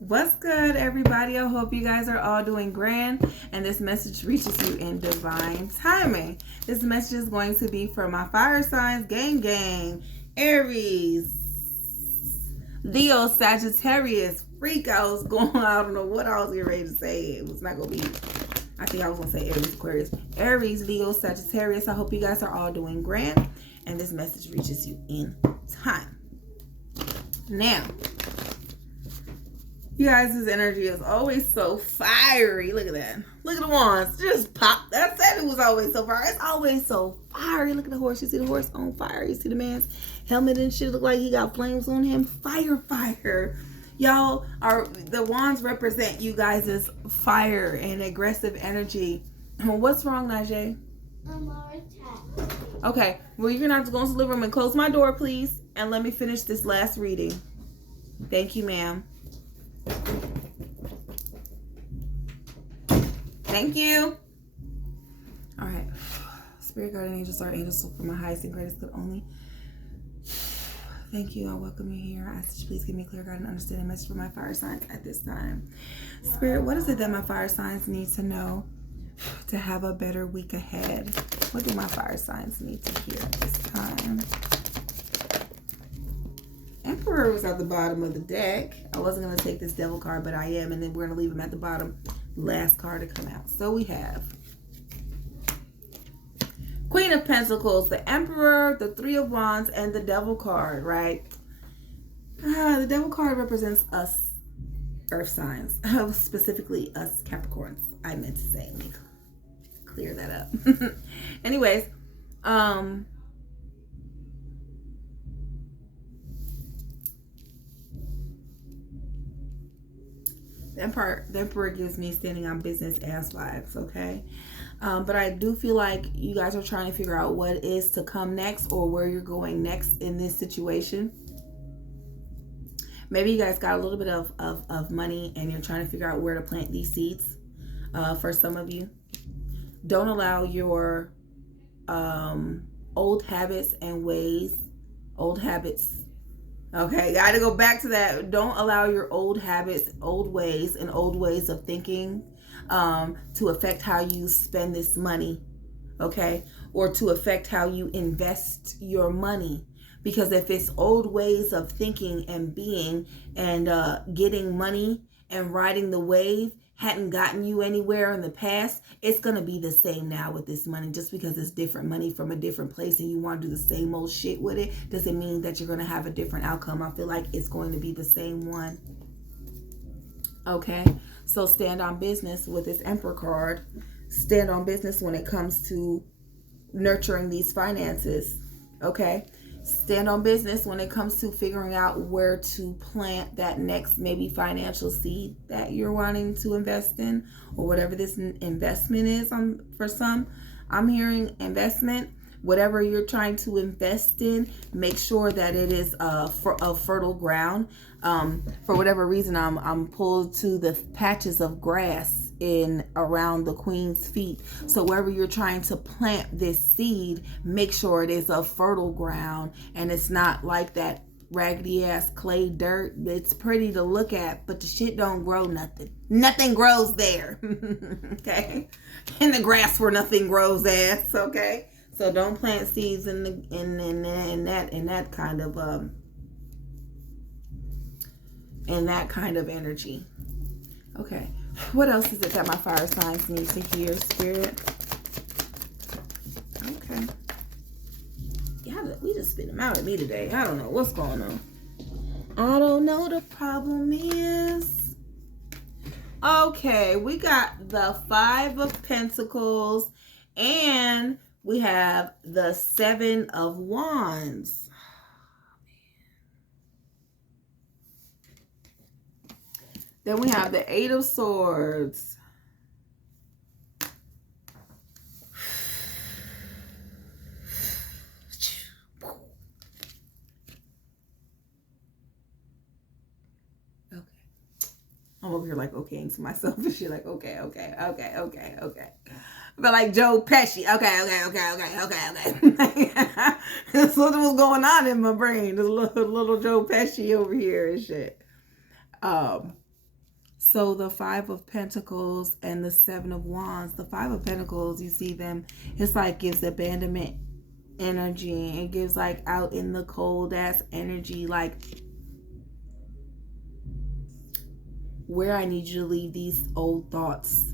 What's good, everybody? I hope you guys are all doing grand and this message reaches you in divine timing. This message is going to be for my fire signs, gang, Aries, Leo, Sagittarius, freak. I was going, I don't know what I was getting ready to say. It was not going to be, I think I was going to say Aries, Aquarius. Aries, Leo, Sagittarius. I hope you guys are all doing grand and this message reaches you in time. Now, you guys' energy is always so fiery. Look at that. Look at the wands. Just pop. I said it was always so fiery. It's always so fiery. Look at the horse. You see the horse on fire. You see the man's helmet and shit. Look like he got flames on him. Fire. Y'all are, the wands represent you guys' fire and aggressive energy. What's wrong, Najee? I'm already attacked. Okay. Well, you're going to have to go into the living room and close my door, please. And let me finish this last reading. Thank you, ma'am. Thank you. All right. Spirit guardian angels are angels for my highest and greatest good only. Thank you. I welcome you here. I ask that you please give me a clear guidance and understanding message for my fire signs at this time. Spirit, what is it that my fire signs need to know to have a better week ahead? What do my fire signs need to hear at this time? Emperor was at the bottom of the deck. I wasn't going to take this devil card, but I am. And then we're going to leave him at the bottom. Last card to come out. So we have Queen of Pentacles, the Emperor, the Three of Wands, and the Devil card, right? The Devil card represents us earth signs, specifically us Capricorns. I meant to say, let me clear that up. Anyways, the Emperor gives me standing on business ass vibes, okay? But I do feel like you guys are trying to figure out what is to come next or where you're going next in this situation. Maybe you guys got a little bit of money and you're trying to figure out where to plant these seeds. For some of you, don't allow your old habits and ways, okay, gotta go back to that. Don't allow your old habits, old ways, and old ways of thinking to affect how you spend this money, okay? Or to affect how you invest your money. Because if it's old ways of thinking and being and getting money and riding the wave hadn't gotten you anywhere in the past, it's going to be the same now with this money. Just because it's different money from a different place and you want to do the same old shit with it doesn't mean that you're going to have a different outcome. I feel like it's going to be the same one. Okay, so stand on business with this Emperor card. Stand on business when it comes to nurturing these finances. Okay, stand on business when it comes to figuring out where to plant that next maybe financial seed that you're wanting to invest in, or whatever this investment is. For some, I'm hearing investment. Whatever you're trying to invest in, make sure that it is a fertile ground. For whatever reason, I'm pulled to the patches of grass in around the Queen's feet. So wherever you're trying to plant this seed, make sure it is a fertile ground and it's not like that raggedy ass clay dirt. It's pretty to look at, but the shit don't grow nothing. Nothing grows there. Okay, in the grass where nothing grows ass. Okay. So don't plant seeds in that kind of energy. Okay. What else is it that my fire signs need to hear, Spirit? Okay. Yeah, we just spit them out at me today. I don't know what's going on. I don't know. The problem is. Okay, we got the Five of Pentacles and we have the Seven of Wands. Then we have the Eight of Swords. Okay. I'm over here like okaying to myself and shit like, okay. But like Joe Pesci. Okay. Something was going on in my brain. There's a little Joe Pesci over here and shit. So the Five of Pentacles and the Seven of Wands, the Five of Pentacles, you see them, it's like gives abandonment energy. It gives like out in the cold ass energy, like where I need you to leave these old thoughts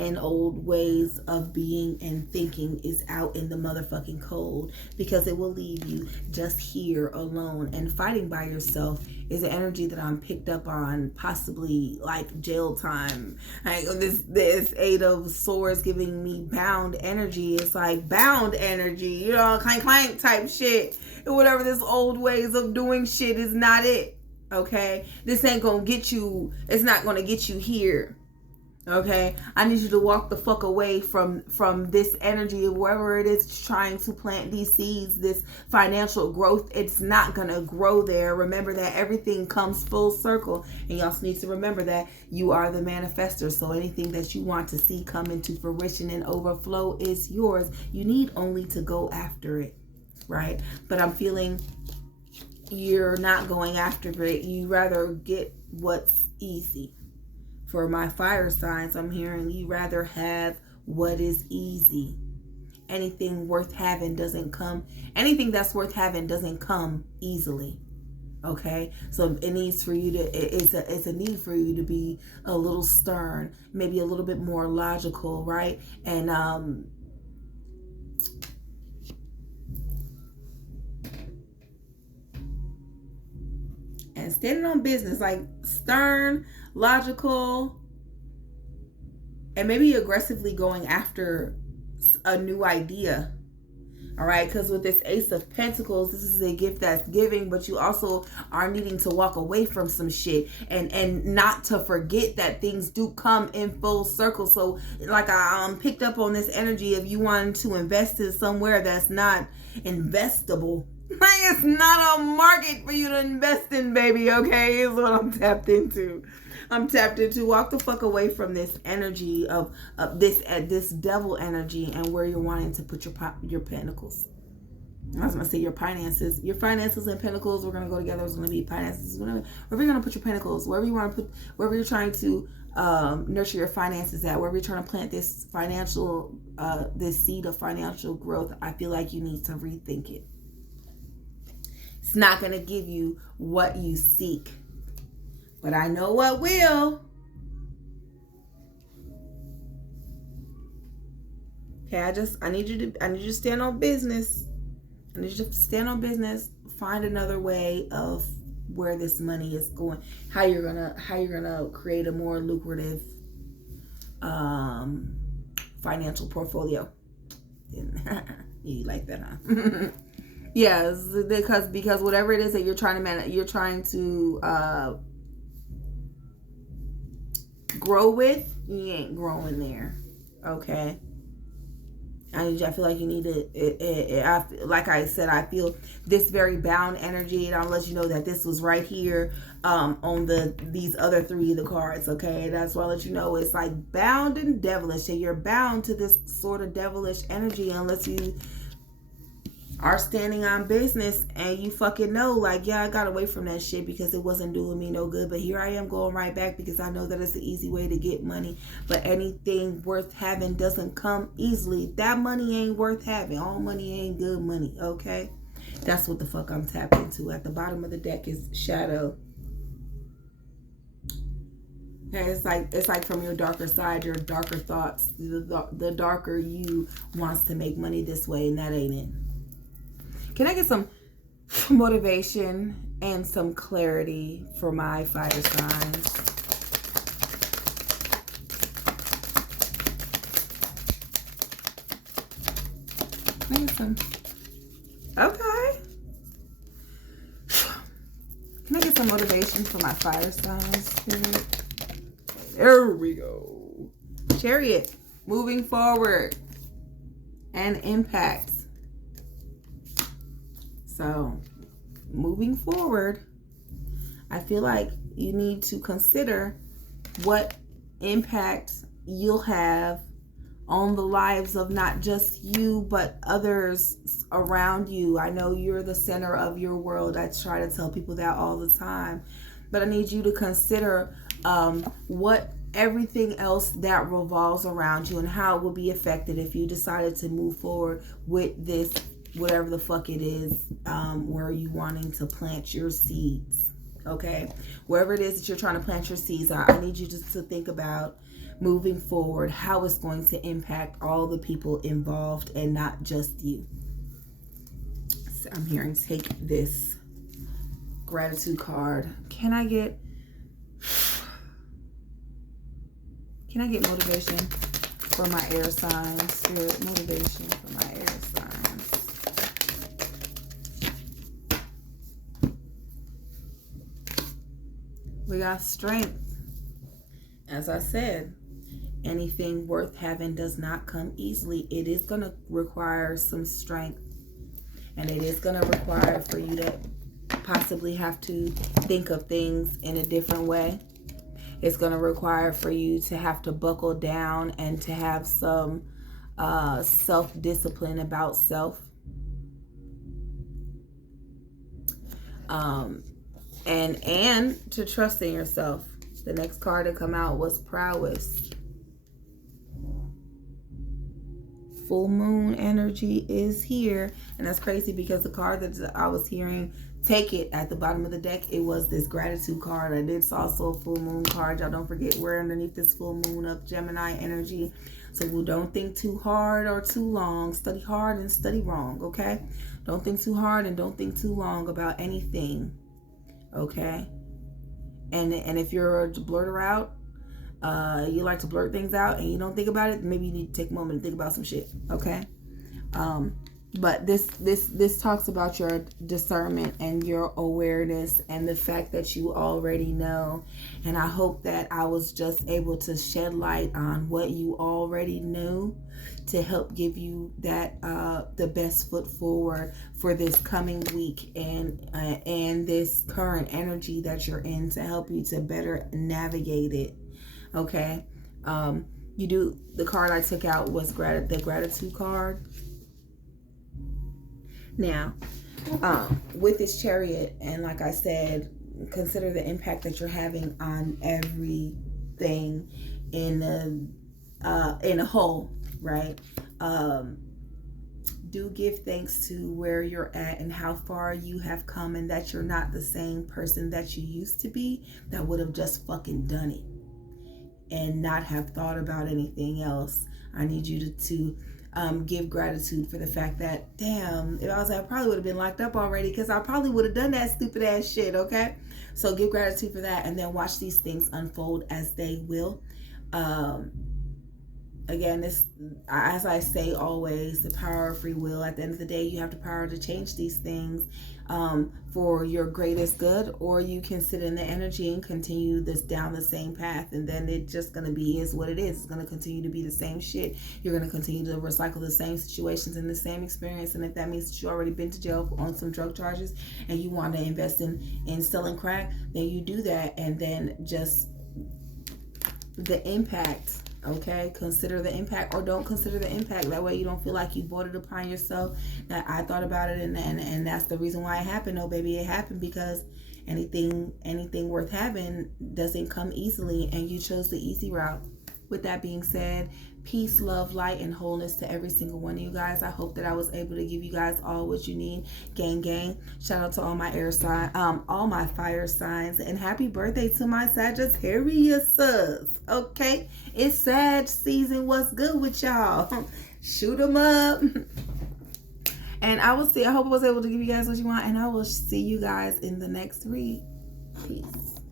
and old ways of being and thinking is out in the motherfucking cold, because it will leave you just here alone and fighting by yourself is an energy that I'm picked up on, possibly like jail time. Like this Eight of Swords giving me bound energy. It's like bound energy, you know, clank clank type shit. And whatever this old ways of doing shit is not it. Okay, this ain't gonna get you. It's not gonna get you here. Okay, I need you to walk the fuck away from this energy of wherever it is trying to plant these seeds, this financial growth. It's not gonna grow there. Remember that everything comes full circle, and you also need to remember that you are the manifester. So anything that you want to see come into fruition and overflow is yours. You need only to go after it, right? But I'm feeling you're not going after it. You rather get what's easy. For my fire signs, I'm hearing you rather have what is easy. Anything worth having doesn't come. Anything that's worth having doesn't come easily. Okay, so it needs for you to. It's a need for you to be a little stern, maybe a little bit more logical, right? And standing on business, like stern, logical, and maybe aggressively going after a new idea. All right, because with this Ace of Pentacles, this is a gift that's giving, but you also are needing to walk away from some shit and not to forget that things do come in full circle. So like I picked up on this energy of you wanting to invest in somewhere that's not investable. Like it's not a market for you to invest in, baby, okay? Is what I'm tapped into. I'm tapped into. Walk the fuck away from this energy of this devil energy and where you're wanting to put your pentacles. I was gonna say your finances and pentacles. We're gonna go together. It's gonna be finances. Wherever you're gonna put your pentacles, wherever you want to put, wherever you're trying to nurture your finances at, wherever you're trying to plant this financial, this seed of financial growth. I feel like you need to rethink it. It's not going to give you what you seek, but I know what will. Okay, I need you to stand on business. I need you to stand on business. Find another way of where this money is going. How you're gonna create a more lucrative financial portfolio. You like that, huh? Yes, because whatever it is that you're trying to grow with, you ain't growing there. Okay. I feel like you need to. Like I said, I feel this very bound energy, and I'll let you know that this was right here on these other three of the cards. Okay, that's why I'll let you know it's like bound and devilish, and you're bound to this sort of devilish energy unless you are standing on business and you fucking know, like, yeah, I got away from that shit because it wasn't doing me no good, but here I am going right back because I know that it's the easy way to get money. But anything worth having doesn't come easily. That money ain't worth having. All money ain't good money. Okay, that's what the fuck I'm tapped into. At the bottom of the deck is Shadow. And it's like from your darker side, your darker thoughts, the darker you wants to make money this way, and that ain't it. Can I get some motivation and some clarity for my fire signs? Can I get some? Okay. Can I get some motivation for my fire signs? There we go. Chariot, moving forward and impact. So, moving forward, I feel like you need to consider what impact you'll have on the lives of not just you, but others around you. I know you're the center of your world. I try to tell people that all the time. but I need you to consider what everything else that revolves around you and how it will be affected if you decided to move forward with this, whatever the fuck it is, where you wanting to plant your seeds. Okay, wherever it is that you're trying to plant your seeds, I need you just to think about moving forward, how it's going to impact all the people involved and not just you. So I'm hearing take this gratitude card. Can I get motivation for my air signs? Spirit, motivation for my air signs. We got strength. As I said, anything worth having does not come easily. It is going to require some strength. And it is going to require for you to possibly have to think of things in a different way. It's going to require for you to have to buckle down and to have some self-discipline about self. And to trust in yourself. The next card to come out was prowess. Full moon energy is here. And that's crazy because the card that I was hearing take it at the bottom of the deck, it was this gratitude card. And it's also a full moon card. Y'all don't forget we're underneath this full moon of Gemini energy. So we don't think too hard or too long. Study hard and study wrong, okay? Don't think too hard and don't think too long about anything, okay? And if you're a blurter out, you like to blurt things out and you don't think about it, maybe you need to take a moment and think about some shit, okay? But this talks about your discernment and your awareness and the fact that you already know. And I hope that I was just able to shed light on what you already knew to help give you that the best foot forward for this coming week and this current energy that you're in, to help you to better navigate it. Okay. The card I took out was the gratitude card. Now, with this Chariot, and like I said, consider the impact that you're having on everything in a whole, right? Do give thanks to where you're at and how far you have come, and that you're not the same person that you used to be that would have just fucking done it and not have thought about anything else. I need you to give gratitude for the fact that, damn, I probably would have been locked up already because I probably would have done that stupid ass shit, okay? So give gratitude for that and then watch these things unfold as they will. Again, this, as I say always, the power of free will. At the end of the day, you have the power to change these things for your greatest good, or you can sit in the energy and continue this down the same path, and then it just gonna be is what it is. It's gonna continue to be the same shit. You're gonna continue to recycle the same situations and the same experience. And if that means that you already been to jail on some drug charges and you want to invest in selling crack, then you do that, and then just the impact. Okay, consider the impact, or don't consider the impact. That way you don't feel like you brought it upon yourself, that I thought about it and that's the reason why it happened. No, baby, it happened because anything worth having doesn't come easily, and you chose the easy route. With that being said, peace, love, light, and wholeness to every single one of you guys. I hope that I was able to give you guys all what you need. Gang. Shout out to all my air sign, all my fire signs, and happy birthday to my Sagittarius. Okay, it's Sag season. What's good with y'all? Shoot them up. And I hope I was able to give you guys what you want, and I will see you guys in the next read. Peace.